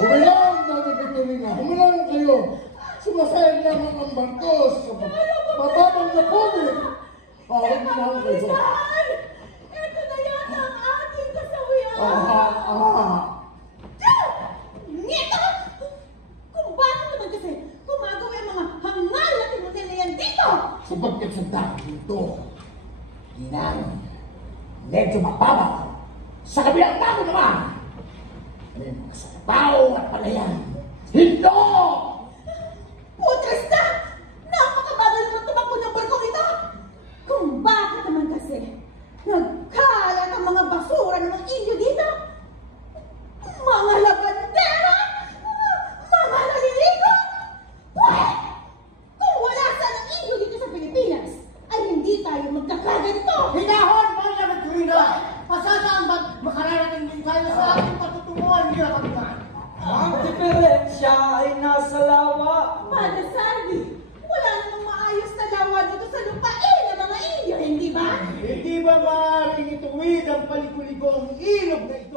Umilang, Dada Victorina! Umilang kayo! Sumasayang lamang ang barkos sa mababang na pulit! Umilang kayo! Ito na yata ang ating kasawian! Nito! Kung bakit naman kasi gumagawa ang mga hangal na tinutin na yan dito! Sapagkat sa dahil ito, ginang, medyo mababaw. Sa kabilang lado naman, may mga sabaw at palayan. Hindo! Putres na! Napakabagal naman tumakbo ng barkong ito! Kung bakit naman kasi nagkalat ang mga basura ng mga Indio dito? Mga labandera! Mga naliligo! Pwede! Kung wala sana ang Indio dito sa Pilipinas, ay hindi tayo magkakaganito! Hinahon mo na Victorina! Pasasaan ba't makararating din tayo sa ating patutunguhan nila kapitan? Ang diferensya ay nasa lawa. Padre Salvi, wala namang maayos na lawa dito sa lupain ng mga Indio, hindi ba? Hindi ba maaaring ituwid ang palikuligong ilog na ito?